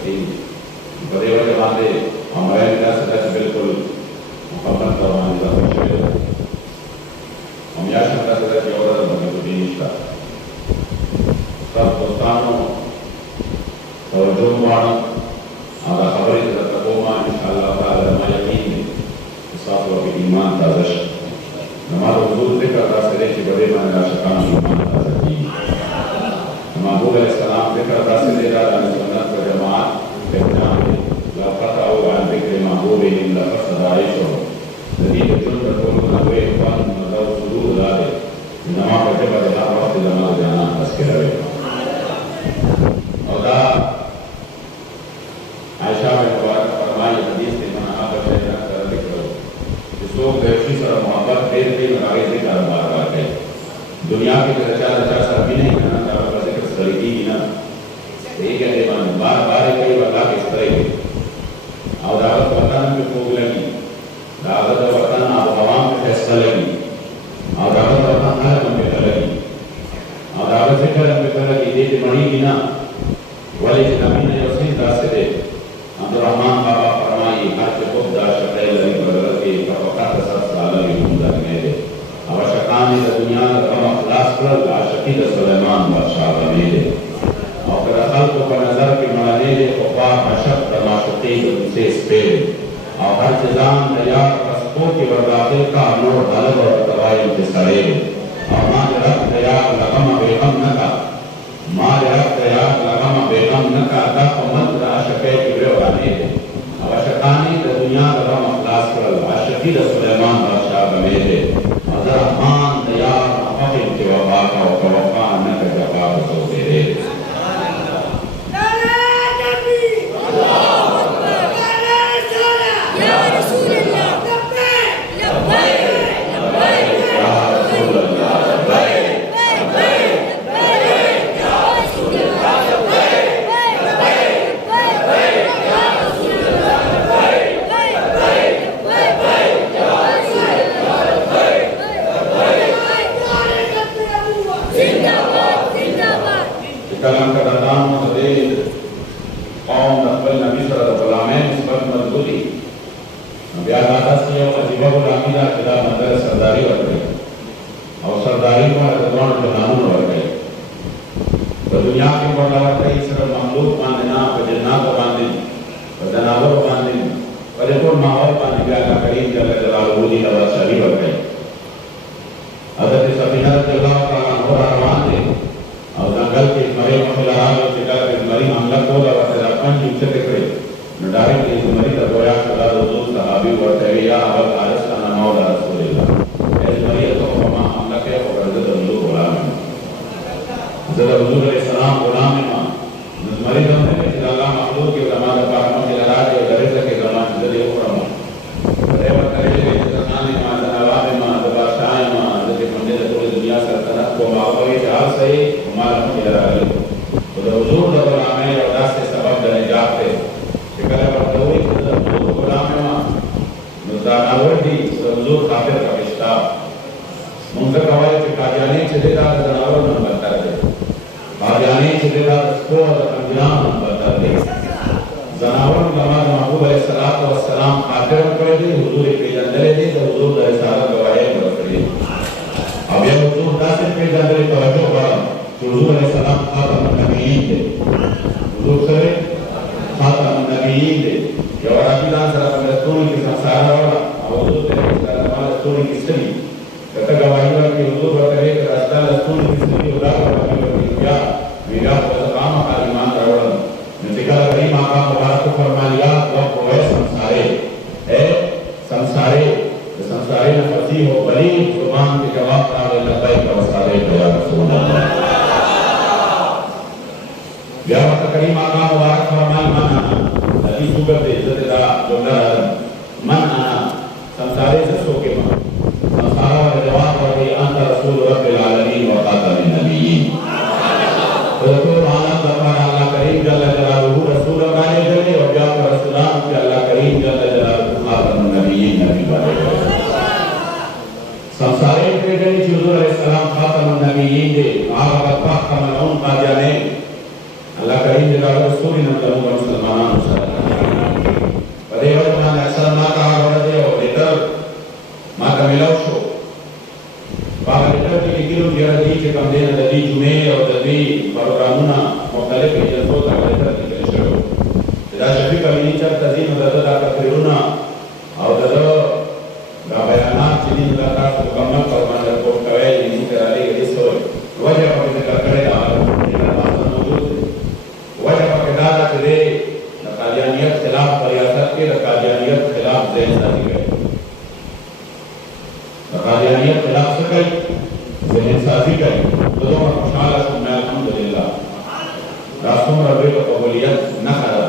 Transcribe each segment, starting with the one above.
सकती बड़े वजह बांधे हमारे सदस्य बिल्कुल मुकम्मल तौर पर हम याशंका सदस्य और निष्ठा सब दोस्तानों और जो मानो आधा खबर है तो तकोमा इंशाअल्लाह ताला हमारे यकीन है साफ और ईमान ताज़ा हमारा हुजूर ज़िक्र रास्ते के बड़े माना शकान ईमान ताज़ा की महबूब अलैहिस्सलाम ज़िक्र रास्ते का सुन्नत व जमात पहचान ला फता और ज़िक्र महबूब ला फसदाइश और जदीद जुल्म को नवे फन मतलब सुरूर लादे नमाज के बाद हर वक्त नमाज जाना बस के रहे और आयशा में फरमाई हदीस के मना पर का जिक्र जिसको गैशी सर मोहब्बत देर के लगाए से कारोबार वाले दुनिया की रचा रचा सब भी नहीं करना चाहता बस एक सलीकी की ना एक है देवान बार बार कई बार इस तरह के और दावत वतन पे फूक लगी दावत वतन आवाम पे फैसला लगी और दावत वतन हर बंदे पे लगी और दावत से कर पे लगी देते मणि की ना वाले जमीन ने उसी रास्ते दे अब्दुर्रहमान बाबा फरमाई हर के खुद दा शक़ै लगी बदल के फक़त सब साल में मुंदर में दे आवश्यकान इस दुनिया का मखलास पर आशिकी सुलेमान बादशाह बने दे और रखल को नजर के माने दे खुफा अशक तमाशुकी से स्पेल और हर जजान दया कसबों के बर्दादे का नूर हलब और तवाई के सड़े और मां रख दया लगम बेगम न का मां रख दया लगम बेगम न का तक मंत्र आशिके के वाने दे आवश्यकानी दुनिया का मखलास पर आशिकी सुलेमान बादशाह बने दे रहमान दया अफिल के वफा का वफा न का जवाब तो दे दे कलम का दाम दे कौम नस्ल नबी सल्लल्लाहु अलैहि वसल्लम पर मजबूरी व्यादाता से और अजीबा गुलामी का खिला मंदिर सरदारी बढ़ गई और सरदारी को रजवान जो कानून बढ़ गए तो दुनिया के बढ़ावा कई सिर्फ ममलूक बांधना बजना को बांधे जनावर बांधे परिपूर्ण माहौल बांधे का करीम जल जलालुहू की नवाज़शाही बढ़ गई हज़रत सफीना रज़ियल्लाहु ताला अन्हा रवान थे और जंगल के मरे मखलाहा और शिकार के मरी हमला को लगा से अपन नीचे देखरे नडारे के मरी तबोया कला हुजूर सहाबी और तैया और आरस का नाम और रसूलुल्लाह ऐसे मरी तो फरमा हमला के और हज़रत हुजूर गुलाम हज़रत हुजूर अलैहि सलाम गुलाम मां मरी दम ने अल्लाह मखलूक के जमाना का हम के लड़ा के दरिस के जमाना जरिए उकरम रेवा करे के जमाने मां जनावाब मां बादशाह मां हज़रत मंदिर पूरी दुनिया सल्तनत को मावई जाल सही मालूम किया रहा तो हुजूर गुलाम है और रास्ते सबब देने जाते शिकार पर कोई हुजूर गुलाम है मुदानावती हुजूर खातिर का रिश्ता मुंतक हवाए के काजाने चलेगा जनावर न बता दे काजाने चलेगा उसको अंजाम न बता दे जनावर नमाज महबूब अलैहिस्सलाम व सलाम खातिर करे दे हुजूर के जंदले दे तो हुजूर दे सारा गवाहे बरकरी अब ये हुजूर दास के जंदले तवज्जो करो हुजूर अलैहिस्सलाम खातमुन नबिय्यीन थे हुजूर से खातमुन नबिय्यीन थे और अबिला सल्लल्लाहु अलैहि वसल्लम की संसार वाला हुजूर सल्लल्लाहु अलैहि वसल्लम की सही कथा गवाही वाली हुजूर बताए कि रास्ता रसूल की सही उड़ा वाली क्या मेरा काम का ईमान रवण जिक्र करीम आका मुबारक फरमाया वो कोई संसारे है संसारे संसारे न फसी हो बली जुबान के जवाब का लबैक व सदैक या रसूल अल्लाह या करीम आका मुबारक फरमाई माना अली सुगर दे इज्जत दा जोड़ा मन आना संसारे से सो के मन संसारा का जवाब और भी अंत रसूल रब्बिल आलमीन व खातमिन नबिय्यीन तो आलम दरबार अल्लाह करीम जल्ल जलालुहू रसूल वाले जले और या रसूलान के अल्लाह करीम जल्ल जलालुहू खातमुन नबिय्यीन नबी वाले संसारे के गनी हुजूर अलैहिस्सलाम खातमुन नबिय्यीन दे आगा पाक का मलऊन का जाने अल्लाह करीम जलालुहू रसूल ने मुसलमान कहीं चल तजीन ददा का फिरुना और ददा का बयानात चिन्ह लगा तो मुकम्मल फरमान को कवे इन्हीं तरह के इस वजह पर जिक्र करे और इनका मामला मौजूद वजह पर दादा चले कादियानियत खिलाफ रियासत के कादियानियत खिलाफ ज़हन गए कादियानियत खिलाफ से कई ज़हन साजी कई तो दोनों खुशहाल मैं अल्हम्दुलिल्लाह रास्तों रबे को कबूलियत न करा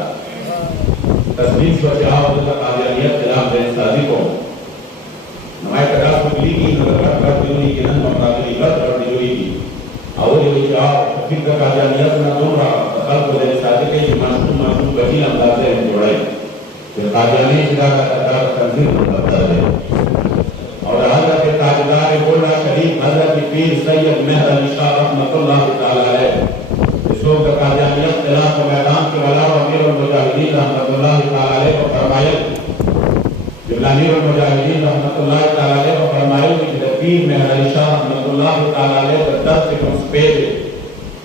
तस्वीर बचाव तो कादियानियत खिलाफ ज़हन साजी को नमाय कदास को मिली की नजर का दियोनी के नन मकादरी का और दियोनी की और ये विचार फिर का कादियानियत न दोन रहा कल को ज़हन साजी के मासूम बदील अंदाज से जोड़े फिर कादियानी जिला का सरदार तंजीम करता है और हज़रत ताजदार गोला शरीफ हज़रत पीर सैयद मेहर अली शाह रहमतुल्लाह तआला अलैह इस वक्त कादियानियत खिलाफ मैदान के अलावा अमीर मुजाहिदीन रहमतुल्लाह तआला अलैह को फरमाया अमीर मुजाहिदीन रहमतुल्लाह तआला अलैह को फरमाया कि पीर मेहर अली शाह रहमतुल्लाह तआला अलैह का दर्द से मुस्पेद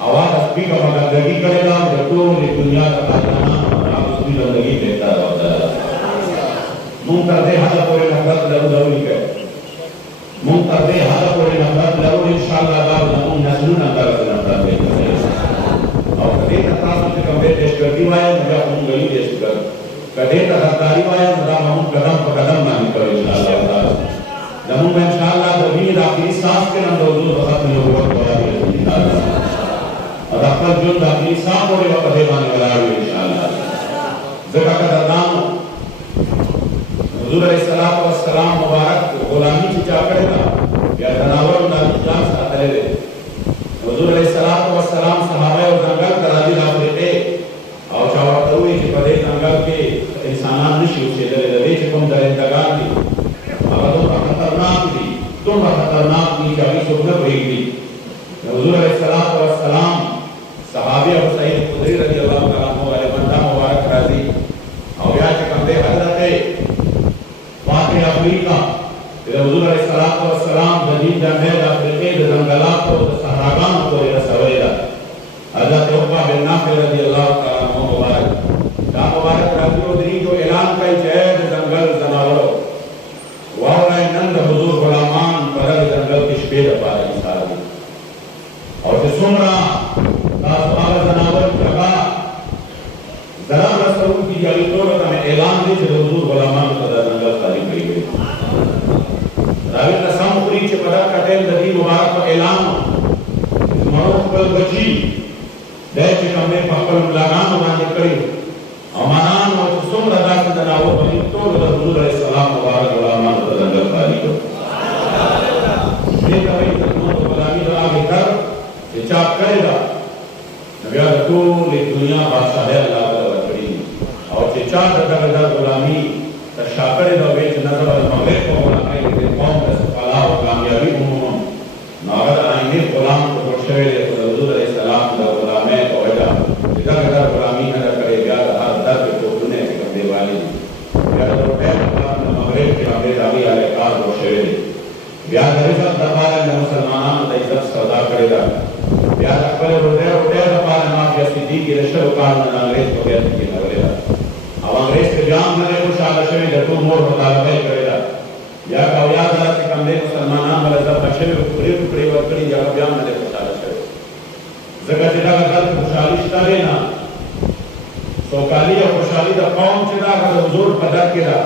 आवाज अस्पी का मगदगी करेगा जब तो दुनिया का कादियाना और उसकी जिंदगी बेहतर होता है मुंतज़े हद पूरे नफरत जरूरी है मुंतज़े हद पूरे नफरत जरूर इंशाअल्लाह दाव नमून नस्लुन अंदर से नफरत है और कदे तकास से कम देश कर दीवाए मुझे हम गली देश कर कदे तहदारी वाए मुझे हम कदम पर कदम मानी कर इंशाअल्लाह ताला नमून में इंशाअल्लाह तो भी आखिरी सांस के नंद हुजूर वक्त में वो बोला इंशाअल्लाह और अक्ल जो आखिरी सांस और वक्त दे माने वाला है इंशाअल्लाह ज़का का नाम हुजूर अलैहिस्सलातु वस्सलाम मुबारक गुलामी की चा करेगा या जनावर उनका जान साथ ले हुजूर अलैहिस्सलातु वस्सलाम सहाबा और जंगल करादी राफते और चावत हुई कि बड़े जंगल के इंसानान निशी से दले से कम दरे दगान की और तो खतरनाक थी तो खतरनाक थी कि अभी सुबह भेगी हुजूर अलैहिस्सलातु वस्सलाम सहाबी अबू सईद खुदरी रज़ियल्लाहु तआला अन्हु वाले बंदा मुबारक राजी और या के कंधे हजरत वाक़े अफ्रीका इधर हुजूर अलैहिस्सलातु वस्सलाम जदीद जंगल अफ्रीके जंगलात को सहरागान को रसवेदा हजरत उक़बा बिन नाफिल रज़ियल्लाहु तआला अन्हु मुबारक का मुबारक राजी उदरी जो ऐलान कई जैद जंगल जनावरों वाला नंद हुजूर गुलामान बदल जंगल की शबीर पारी सारी और जो सुमरा का सुहाग जनावर जगह जरा रसूल की जाली तौर में ऐलान दी कि हुजूर गुलामान बदल जंगल खाली करी गई रावी का सामुरी के बदल कटेल नदी मुबारक का ऐलान मरूफ कल बची देश के हमने पकड़ लगान माने करी अमानान और सुमरा दा के जनावर बनी तो हुजूर अलैहिस्सलाम मुबारक गुलामान बदल जंगल खाली को ये कभी तक गुलामी आगे कर चाप करेगा नबिया रसूल दुनिया बादशाह है अल्लाह वाला बड़ी और चिचा दरगाह गुलामी तशाकर दो बेच नजर अल मगरिब को बनाए के कौम का फलाह और कामयाबी उम्म नागद आईने गुलाम को बख्शे हुजूर अलैहिस्सलाम दा गुलामे को वजह दरगाह गुलामी न करे या हर दर्द को सुने के कदे वाली या तो टाइम मगरिब के आगे रावी वाले कार बख्शे या दरगाह दरबार में मुसलमानों का इज्जत सौदा करेगा या अकबर रोते रोते दफार माफिया सिद्दीक के रशद कार में अंग्रेज को गया कि नगरेगा अब अंग्रेज के जाम ने को शाला शवे जतो मोर मुतालबे करेगा या का याद आ कि कंदे मुसलमाना वाला सब बचे टुकड़े टुकड़े वकड़ी जगह बयान ने को शाला शवे जगह जगह का खुशहाली स्टारे ना तो काली और खुशहाली दा कौम चिदा का हुजूर पदर केला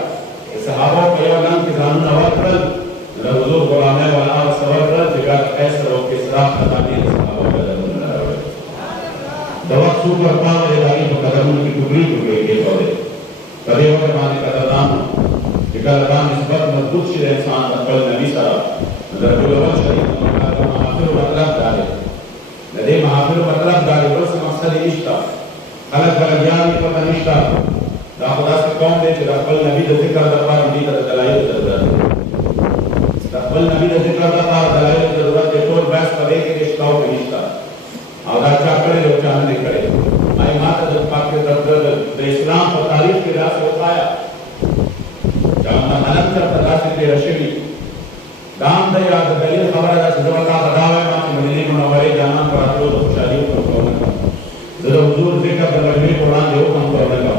सहाबा के यान के जानन नवाज कर हुजूर गुलामे वाला और सबर कर जगह कैसर और किसरा खतानी दवा सुपर पावर दागी तो कदम की टुकड़ी टुकड़ी के पौधे कदे और माने कदम जिगर राम निस्बत मजबूत से इंसान अकल नबी सरा रबुल अव्वल शरीफ महाफिर मतलब डाले नदे महाफिर मतलब डाले बस मकसद इश्ता अलग अलग ज्ञान की पता निष्ठा दा खुदा से कौन दे कि अकल नबी द जिक्र दरबार दी का दलाइल जरूरत अकल नबी द जिक्र दरबार दलाइल जरूरत है तो बस पदे के रिश्ता और निष्ठा और अच्छा करे जो चाहने करे आई माता जब पाक के दर्द इस्लाम और तारीख के राह से उठाया जब मनन कर तला से तेरा शरी दाम दया दलील खबर है जब का बतावे मां मदीने मुनव्वरे जाना पर तो खुशहाली को कौन जब हुजूर जिक्र कर मजमे कुरान जो हम करने का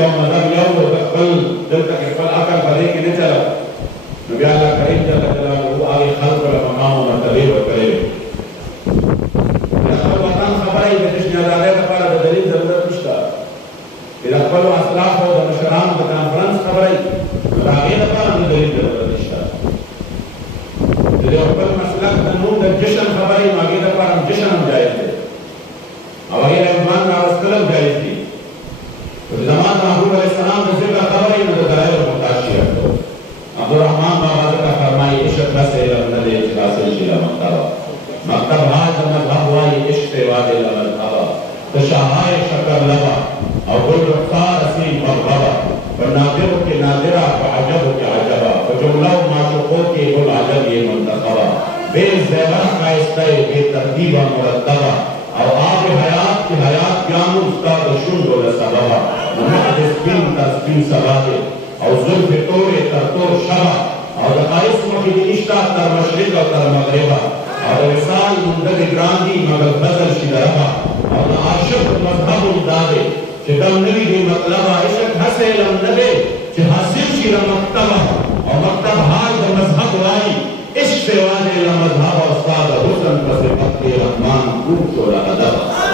इश्क और मजहब यौ तकबल जब तक इकबल अकल भले के नहीं चला नबी अल्लाह करीम जल्ल जलालहू आगे खल्क व मकाम व मर्तबे व करे अकल वतन खबर है कि जिसने आजादे का पर दलील जरूरत नशता इधर अकल व असलाफ हो मशराम का कॉन्फ्रेंस खबर है आगे का पर दलील जरूरत नशता इधर अकल मसलक तनून द जश्न खबर है आगे का पर जश्न जायज है और आगे रहमान का असलम जायज थी तो जमान महबूब अलैहिस्सलाम ने जिक्र खबर ही न दलाइल और मुताशिर तो अब्दुर्रहमान बाबा का फरमाई इश्क से लमदे इखलास शिला मक्तबा मक्तब हाज मजहब हुआ ये इश्क से वादे लमदबा तो शाहाए शकर लबा और गुल रुखसार असीम मरहबा और नादिर के नादिरा व अजब के अजबा और जुमला माशूकों के गुल अजब ये मुंतखबा बेज़ेवर खाइस्ता बेतरतीब मुरतबा और आब हयात की हयात क्याम उसका दुश्मन बोला सबबा मुहद्दिसिन तस्बीह सवादे और जुल्फ तोरे तरतोर शबा और दकाइस मखी निश्ता तर मशरिक और तर मगरिबा और विसाल मुंदद ग्रांदी मगर बदल शिदरबा और आशिक मजहब दादे चिदम नबी के मतलबा इश्क हसे लम नबे कि हासिल शिर मक्तबा और मक्तब हाल द मजहब वाई इश्क से वादे ल मजहब और साद हुस्न पर से पत्ते रहमान खूब तोला अदब